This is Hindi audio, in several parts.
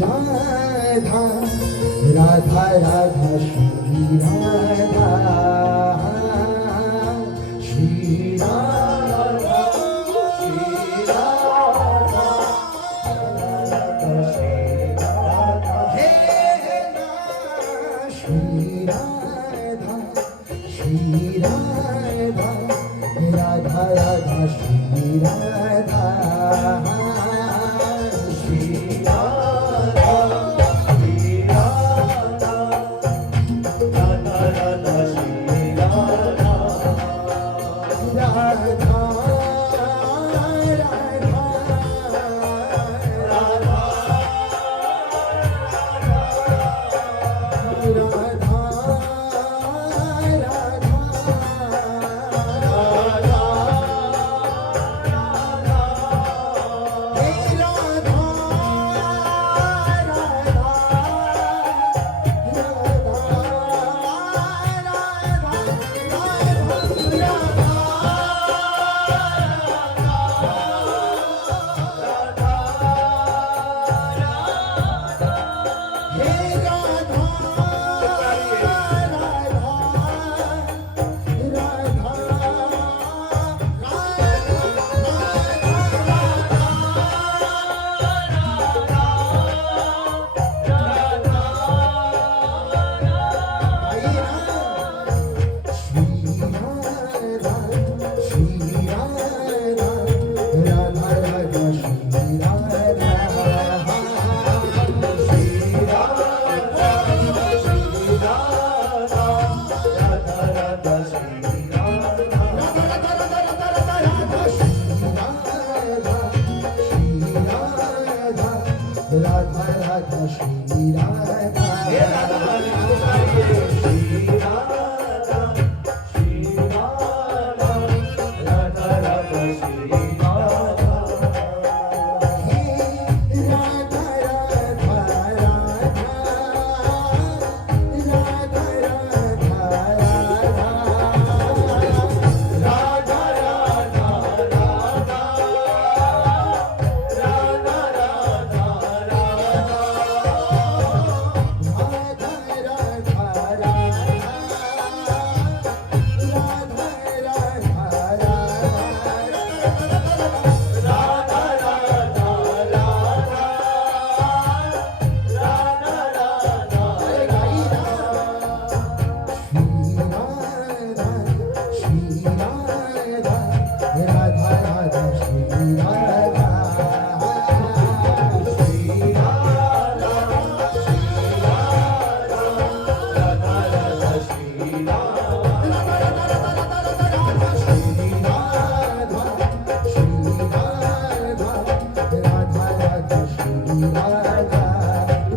राधा राधा राधा श्री राधा श्री राधा श्री राधा श्री राधा हे ना श्री राधा श्री राधा राधा राधा श्री राधा राधा राधा श्री राधा हे राधा श्री राधा श्री राधा राधा राधा श्री राधा हे राधा राधा राधा राधा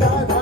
राधा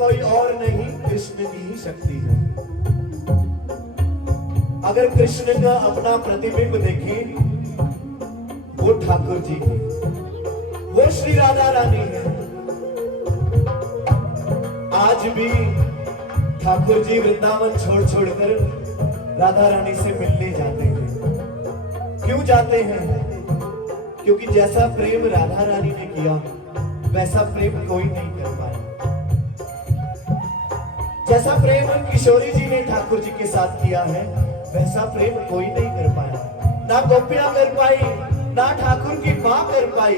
कोई और नहीं, कृष्ण की ही शक्ति है। अगर कृष्ण का अपना प्रतिबिंब देखें, वो ठाकुर जी की, वो श्री राधा रानी है। आज भी ठाकुर जी वृंदावन छोड़ छोड़कर राधा रानी से मिलने जाते हैं। क्यों जाते हैं? क्योंकि जैसा प्रेम राधा रानी ने किया वैसा प्रेम कोई नहीं कर पाया। जैसा प्रेम किशोरी जी ने ठाकुर जी के साथ किया है वैसा प्रेम कोई नहीं कर पाया। ना गोपियां कर पाई, ना ठाकुर की मां कर पाई,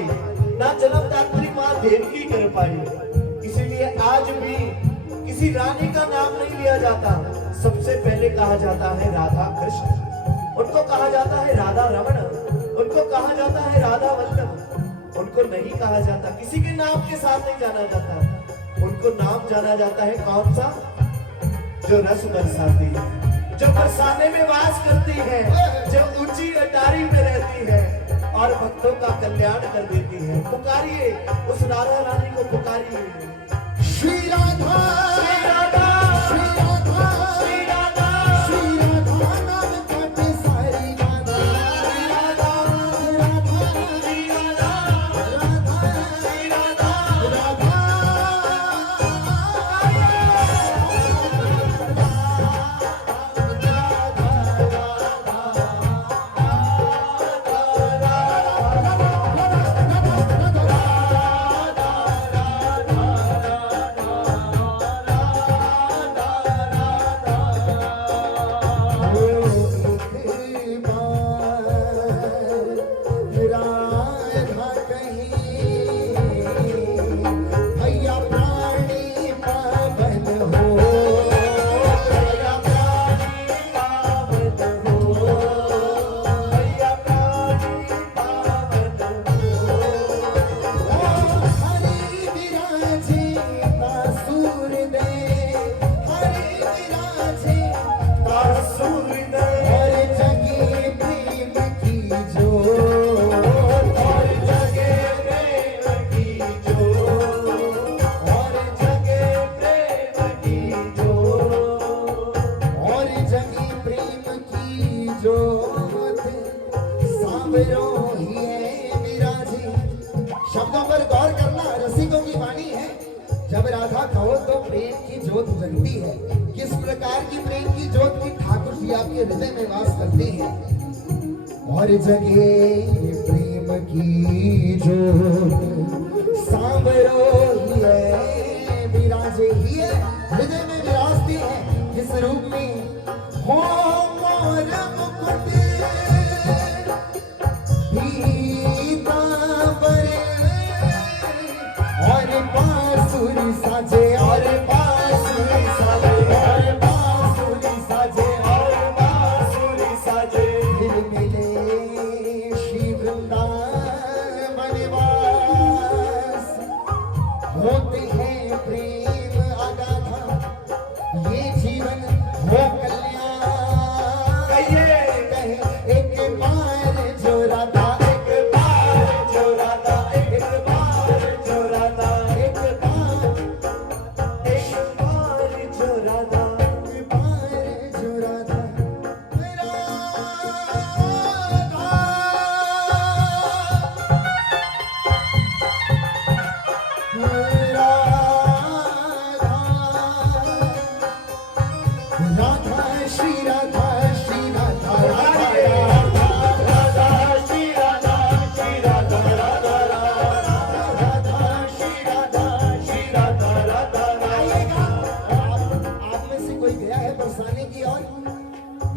ना जन्मदात्री मां देवकी कर पाई। इसीलिए आज भी किसी रानी का नाम नहीं लिया जाता, सबसे पहले कहा जाता है राधा कृष्ण। उनको कहा जाता है राधा रमण, उनको कहा जाता है राधा वल्लभ। उनको नहीं कहा जाता, किसी के नाम के साथ नहीं जाना जाता। उनको नाम जाना जाता है कौन सा? जो रस बरसाती है, जो बरसाने में वास करती है, जो ऊंची अटारी में रहती है और भक्तों का कल्याण कर देती है। पुकारिए उस राधा रानी को, पुकारिए श्री राधा, श्री राधा, श्री राधा, श्री राधा, श्री राधा नाम काटे सारी राधा, श्री राधा, राधा, श्री राधा, राधा, श्री राधा, राधा। राधा कहीं भैया प्राणी पावन हो, भैया प्राणी पावन हो, भैया प्राणी पावन हो। हरि विराजे बांसुर दे, हरि विराजे बांसुरी दे, और जगे प्रेम की जोत, और जगे प्रेम की जोत, और जगे प्रेम की जोत, और जगी प्रेम की जोत सांवरो ही है विराजे। शब्दों पर गौर करना, रसिकों की वाणी है। जब राधा कहो तो प्रेम की जोत जगती है। किस प्रकार की प्रेम की जोत की ठाकुर जी आपके हृदय में वास करते हैं। और जगे प्रेम की जोत सांवरो ही है विराजे, ही है हृदय में विराजते हैं। किस रूप में? हो मोर मुकुट पीतांबर, और बांसुरी साजे, और बांसुरी साजे, और बांसुरी साजे, और बांसुरी साजे। फिर मिले श्री वृंदावन वास, होते हैं प्रेम अगाधा, ये जीवन हो कल्याण। कहिए कहे एक बार जो राधा, एक बार जो राधा, एक बार जो राधा, एक बार, एक बार जो राधा, एक बार जो राधा, राधा, श्री राधा, श्री राधा, राधा, राधा श्री राधा, श्री राधा, राधा राधा, श्री राधा, श्री राधा, राधा आइएगा। आप में से कोई गया है बरसाने की ओर?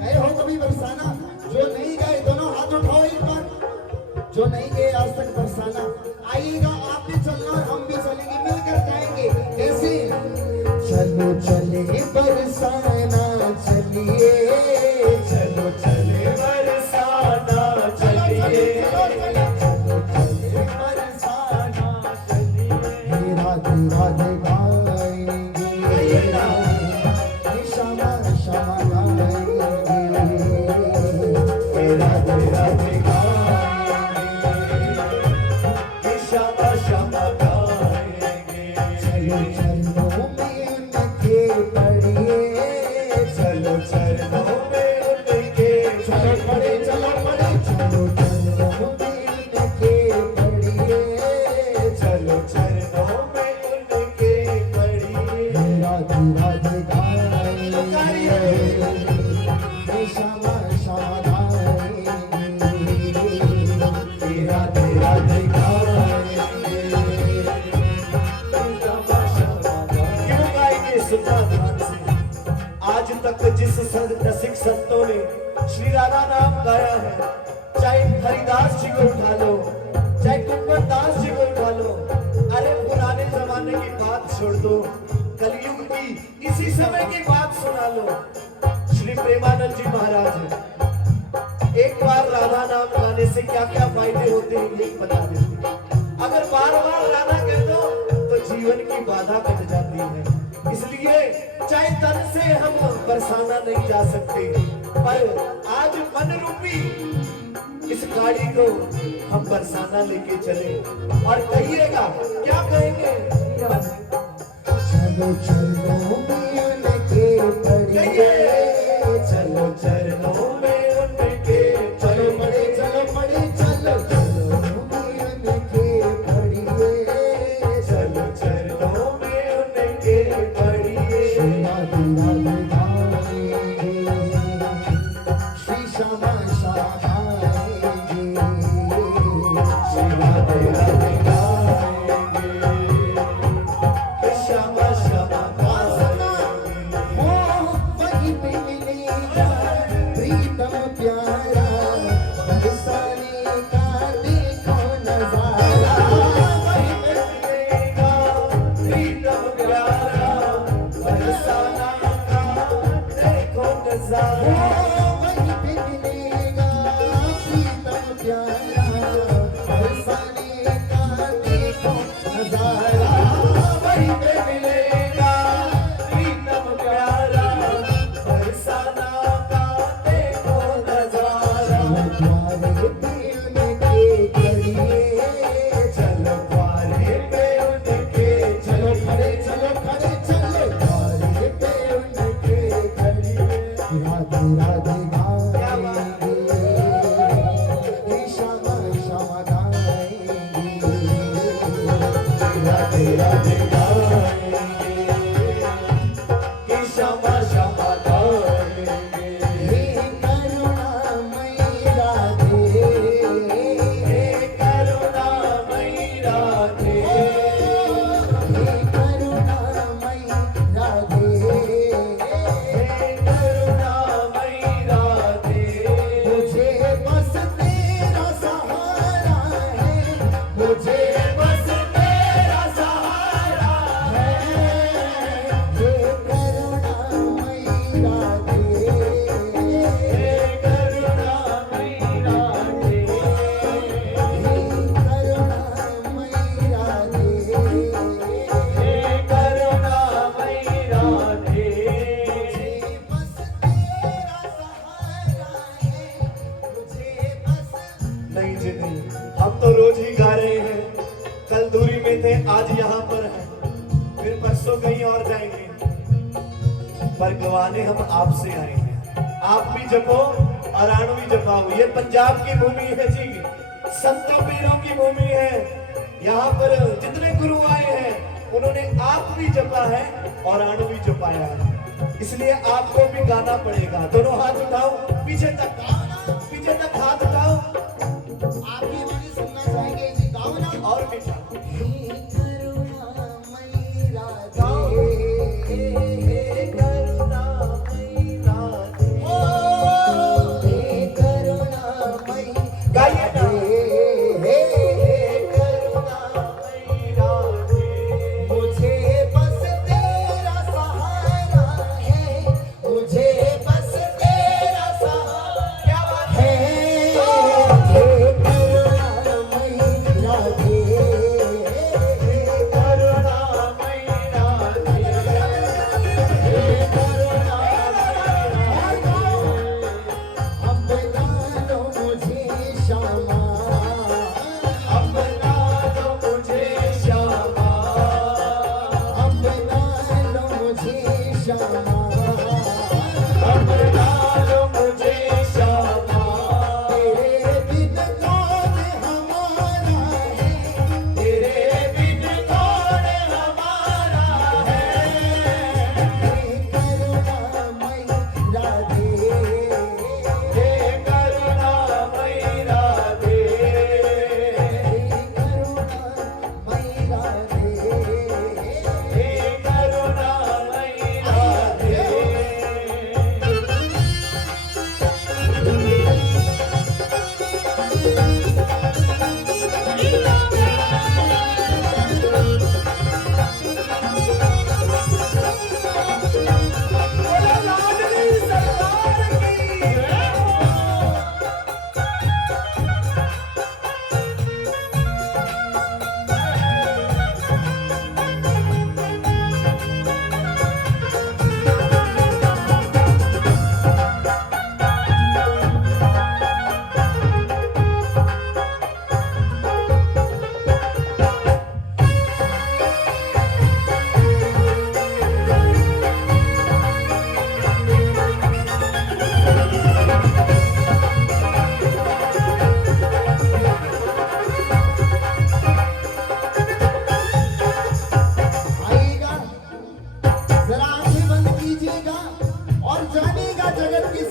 गए हो कभी बरसाना? जो नहीं गए दोनों हाथ उठाओ एक बार। जो नहीं गए आज तक बरसाना, आइएगा। आप भी चलना और हम भी चलेंगे, मिलकर जाएंगे। कैसे? चलो चले बरसाना चलिए, चलो चले बरसाना चलिए, चलो चले बरसाना चलिए। राधे राधे गाएंगे, क्षमा क्षमा गाएंगे, राधे राधे गाएंगे, क्षमा क्षमा गाएंगे। चलो चलो में राधे राधे गाएंगे, हे श्यामा श्यामा गाएंगे, राधे राधे गाएंगे, क्यों गाएंगे? सुनना ध्यान से। आज तक जिस रसिक संतों ने श्री राधा नाम गाया है, चाहे हरिदास जी को उठा लो, चाहे कुंवर दास जी को उठा लो, अरे पुराने जमाने की बात छोड़ दो, कलयुग की इसी समय की बात सुना लो। श्री प्रेमानंद जी महाराज एक बार राधा नाम गाने से क्या क्या फायदे होते हैं ये बता देते हैं। अगर बार बार राधा कह दो तो जीवन की बाधा कट जाती है। इसलिए चाहे तन से हम बरसाना नहीं जा सकते, पर आज मन रूपी इस गाड़ी को हम बरसाना लेके चले। और कहिएगा, क्या कहेंगे? चलो चरणों में उनके पड़िए, चलो चरणों में उनके चलो पड़े चलो पड़े चलो चरणों में उनके पड़िए, चलो चरणों में उनके पड़िए। राधे राधे गाएंगे, श्री श्यामा श्यामा गाएंगे, श्री राधे राधे गाएंगे, श्यामा श्यामा गाएंगे। हो वहीं पे मिलेगा प्रीतम प्यारा, बरसाने का देखो नजारा, वहीं पे मिलेगा प्रीतम प्यारा, बरसाना का देखो नजारा। वहीं पे मिलेगा प्रीतम प्यारा, बरसाने का देखो नजारा, वहीं पे मिलेगा प्रीतम प्यारा, बरसाना का देखो नजारा। द्वारे पे उनके खड़िए, चलो द्वारे पे उनके चलो खड़े चलो खड़े चलो द्वारे पे उनके खड़िए, राधे राधे गाएंगे, हे श्यामा श्यामा गाएंगे, राधे राधे गाएंगे, कि श्यामा श्यामा गाएंगे। हे करुणामयी राधे, हे करुणामयी राधे, हे करुणामयी राधे, हे करुणामयी राधे। मुझे बस तेरा सहारा है, मुझे बस तेरा सहारा है, हे करुणामयी राधे, हे करुणामयी राधे, हे करुणामयी राधे, हे करुणामयी राधे। बस तेरा सहारा है, मुझे बस नहीं जी नहीं, हम तो रोज ही गा रहे हैं। कल दूरी में थे, आज यहाँ पर हैं, फिर परसों कहीं और जाएंगे, पर गवाने हम आपसे आए हैं। आप भी जपो और आणु भी जपाओ। ये पंजाब की भूमि है जी, संतों पीरों की भूमि है। यहाँ पर जितने गुरु आए हैं उन्होंने आप भी जपा है और आणु भी जपाया है, इसलिए आपको भी गाना पड़ेगा। दोनों हाथ उठाओ, पीछे तक हाथ उठाओ आपकी वाणी सुनना चाहेंगे जी, गाओ ना। और मीठा हे करुणामयी गाओ। राधे, हे करुणामयी राधे। ओ हे करुणामयी गाइए ना। हे करुणामयी राधे। मुझे बस तेरा सहारा है, मुझे बस तेरा सहारा क्या बात है, है? हे करुणामयी राधे, करुणामयी राधे। अपना लो मुझे श्यामा, अपना दो मुझे श्यामा, अपना लो मुझे श्यामा, अपना दो मुझे श्यामा। तेरे बिन कौन हमारा है, तेरे बिन कौन हमारा है,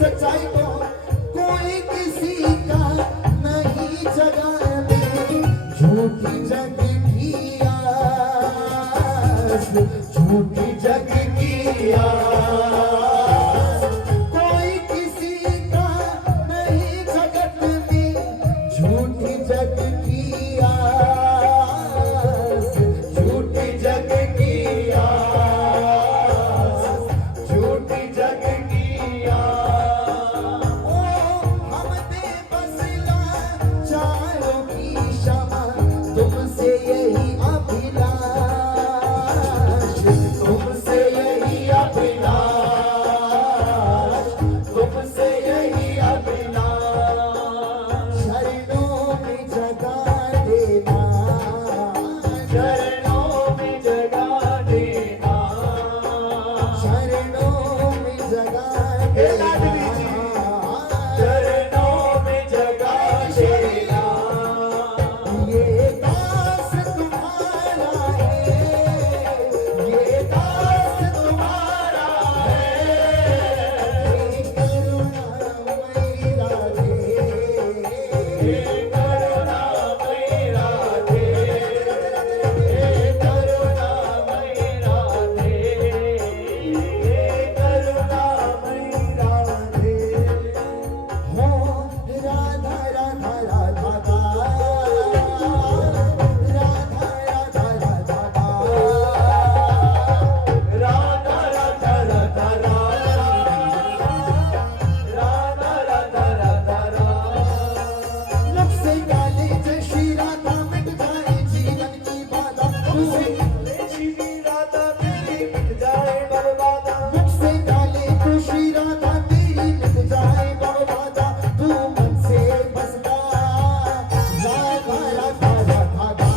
सच्चाई को कोई किसी का नहीं जगह में, झूठी जग की आस, झूठी जग की आस, कोई किसी का नहीं जगत में, झूठी जग की आस, झूठी जग की आस, झूठी जग की आस। ओ हम बेबस लाचारों की क्षमा, तुमसे यही अभिलाष, तुमसे यही अभिलाष, तुमसे यही अभिलाष। शरणों में जगह देना, शरणों में जगह देना, शरणों में जगह देना, चरणों में जगह देना। ये दास तुम्हारा है, ये दास तुम्हारा है, हे करुणामयी राधे, हे करुणामयी राधे, हे करुणामयी राधे, हे करुणामयी राधे। हो राधा राधा राधा गा, राधा राधा राधा गा, राधा राधा राधा रा, राधा राधा राधा रा। लब से गाले जय श्री राधा, मिट जाए जीवन की बाधा, तुझसे श्री राधा तेरी मिट जाए बर्बादा। मुझसे डाले तो श्री राधा तेरी मिट जाए बर्बादा, तू मन से बसदा, राधा राधा राधा गा,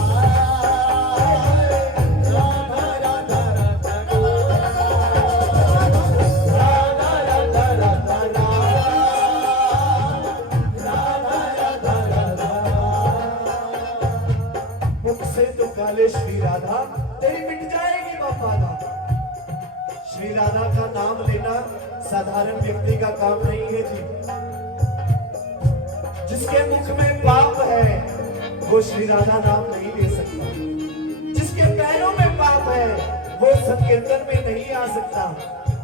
राधा राधा राधा गा, राधा राधा राधा गा, राधा राधा राधा। मुझसे तो काले श्री राधा तेरी मिट जाएगी बर्बादा। श्री राधा का नाम लेना साधारण व्यक्ति का काम नहीं है जी। जिसके मुख में पाप है वो श्री राधा नाम नहीं ले सकता। जिसके पैरों में पाप है वो संकीर्तन में नहीं आ सकता।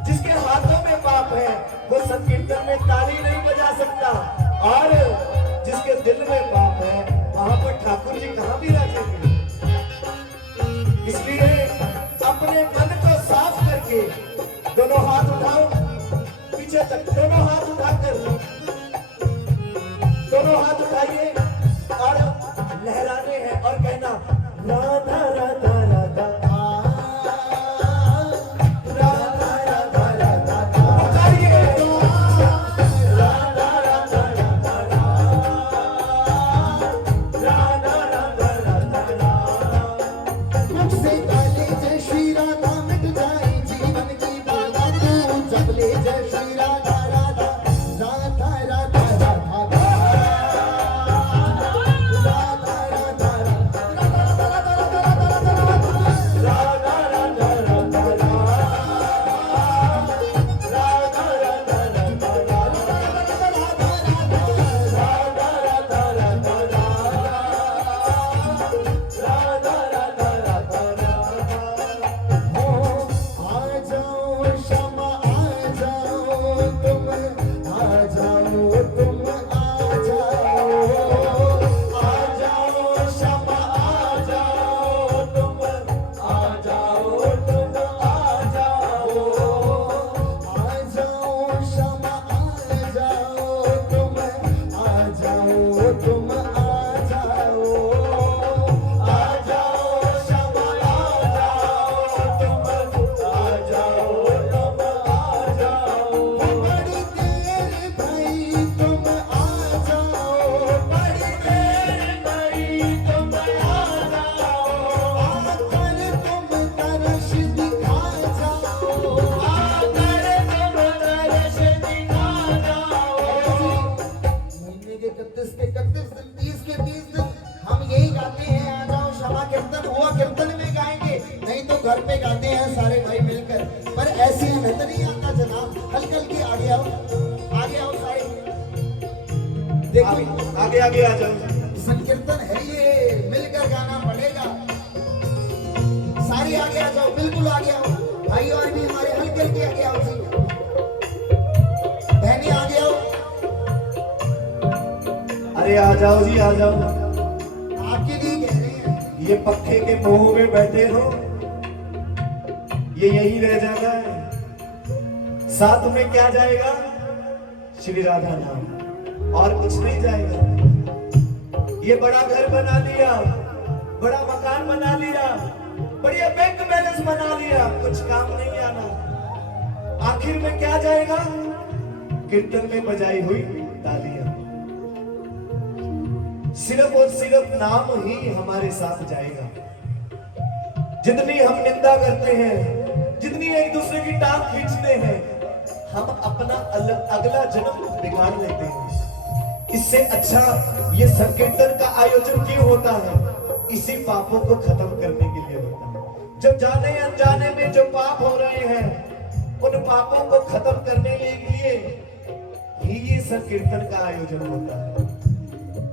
जिसके हाथों में पाप है वो संकीर्तन में ताली नहीं बजा सकता। और जिसके दिल में पाप है वहां पर ठाकुर जी कहां भी रहेंगे। इसलिए अपने मन को साफ करके दोनों हाथ उठाओ, पीछे तक दोनों हाथ उठाकर, दोनों हाथ उठाइए और लहराने हैं और कहना राधा राधा राधा, राधा राधा राधा, उठाइए राधा राधा राधा, राधा राधा राधा। मुझसे डाले जय श्री राधा, मिट जाए जीवन की बाधा, तू जब ले जय श्री राधा राधा, राधा राधा राधा गा, राधा राधा राधा, राधा राधा राधा देखो आगे आगे आ जाओ। संकीर्तन है ये, मिलकर गाना पड़ेगा। सारे आगे आ जाओ, बिल्कुल आगे आओ भाई, और भी हमारे हल्के हल्के आगे आओ जी, बहने आगे आओ। अरे आ जाओ जी, आ जाओ। आपके लिए कह रहे हैं। ये पक्के के मोह में बैठे हो, ये यही रह जाना है। साथ में क्या जाएगा? श्री राधा नाम, और कुछ नहीं जाएगा। ये बड़ा घर बना लिया, बड़ा मकान बना लिया, बढ़िया बैंक बैलेंस बना लिया, कुछ काम नहीं आना। आखिर में क्या जाएगा? कीर्तन में बजाई हुई तालियां। सिर्फ और सिर्फ नाम ही हमारे साथ जाएगा। जितनी हम निंदा करते हैं, जितनी एक दूसरे की टांग खींचते हैं, हम अपना अगला जन्म बिगाड़ लेते हैं। इससे अच्छा ये संकीर्तन का आयोजन क्यों होता है? इसी पापों को खत्म करने के लिए होता है। जब जाने अनजाने में जो पाप हो रहे हैं, उन पापों को खत्म करने के लिए ही ये संकीर्तन का आयोजन होता है।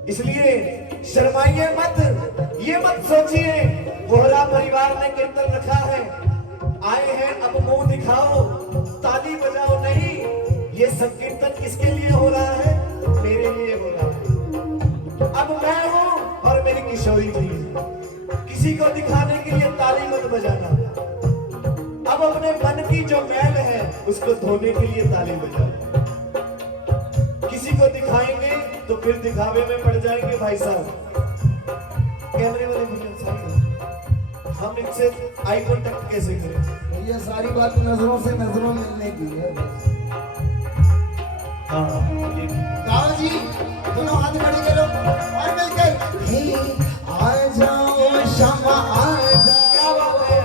इसलिए शर्माइए मत, ये मत सोचिए बोहरा परिवार ने कीर्तन रखा है, आए हैं अब मुंह दिखाओ, ताली बजाओ। नहीं, ये संकीर्तन किसके लिए हो रहा है? मेरे लिए हो रहा है। अब मैं हूं और मेरी किशोरी जी है। किसी को दिखाने के लिए ताली मत बजाना। अब अपने मन की जो मैल है उसको धोने के लिए ताली बजाओ। किसी को दिखाएंगे तो फिर दिखावे में पड़ जाएंगे भाई साहब। कैमरे वाले भैया साहब, हम इनसे आई कांटेक्ट कैसे करें? ये सारी बात नजरों से नजरों मिलने की है। हाँ, ये गाओ जी, दोनों हाथ खड़े करो और मिलकर हे आ जाओ शमा आ जाओ। क्या बात है?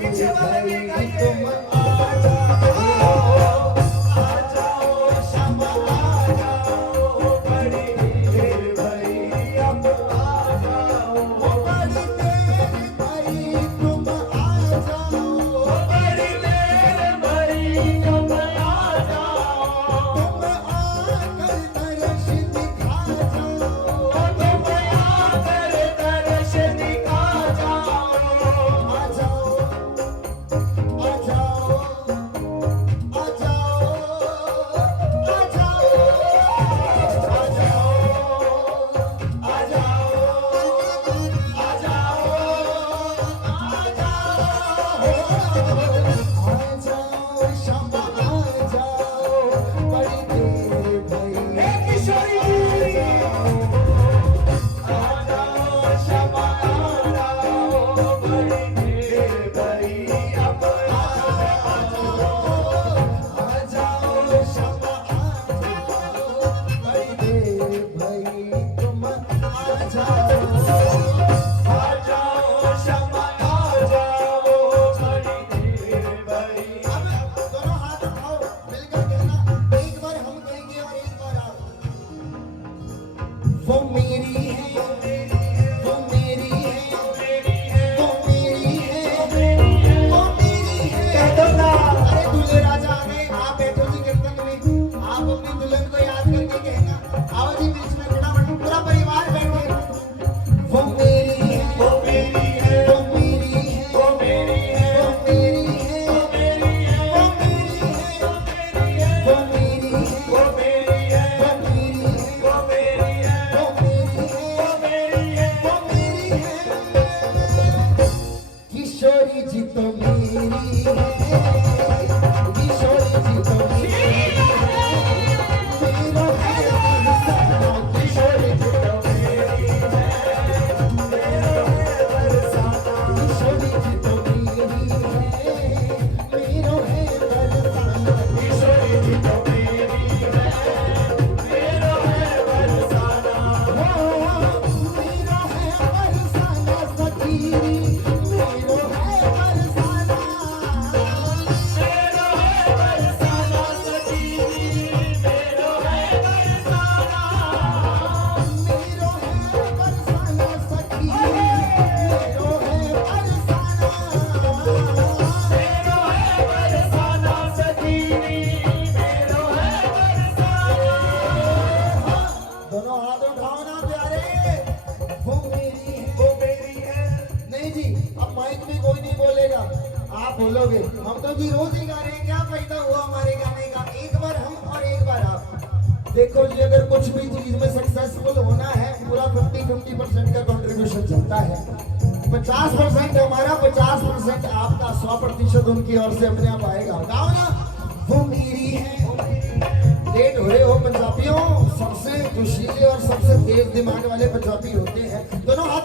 पीछे वाले भी गाइए। तुम आ जाओ, आ जाओ शमा आ जाओ, बड़ी देर भई अब आ जाओ। बड़ी देर भई तुम आ जाओ, बड़ी देर भई अब आ जाओ। तुम आकर दर्श दिखा जाओ, तुम आकर दर्श दिखा जाओ। आ जाओ, आ जाओ, आ जाओ, आ जाओ, आ जाओ, आ जाओ, आ जाओ, शमा आ जाओ, बड़ी देर भई। हे किशोरी जी, आ जाओ शमा आ जाओ, बड़ी देर भई अब आ जाओ। आ जाओ शमा आ जाओ, बड़ी देर भई तुम आ जाओ। आ जाओ शमा आ जाओ, बड़ी देर भई। अब दोनों हाथ उठाओ, मिलकर कहना, एक बार हम कहेंगे और एक बार आप। वो मेरी है, वो मेरी है, वो मेरी है, वो मेरी है, वो मेरी है। कह दो ना। अरे दूल्हे राजा आ गए, आप बैठो जी कीर्तन में, आप अपनी दुल्हन को याद करके कहना। आओ जी बीच में फटाफट, पूरा परिवार बैठे। वो मेरी है, वो मेरी है, वो मेरी है, वो मेरी है, वो मेरी है, वो मेरी है, वो मेरी है, वो मेरी है, वो मेरी है, वो मेरी है, वो मेरी है, वो मेरी है, वो मेरी है, वो मेरी है, वो मेरी है। किशोरी जी तो मेरी है, किशोरी देखो जी, अगर कुछ भी चीज में सक्सेसफुल होना है, पूरा 50-50% का कंट्रीब्यूशन चलता है। 50% हमारा, 50% आपका, 100% उनकी ओर से अपने आप आएगा। गाओ ना, वो मेरी है। लेट हो रहे हो पंजाबियों, सबसे जोशीले और सबसे तेज दिमाग वाले पंजाबी होते हैं। दोनों हाथ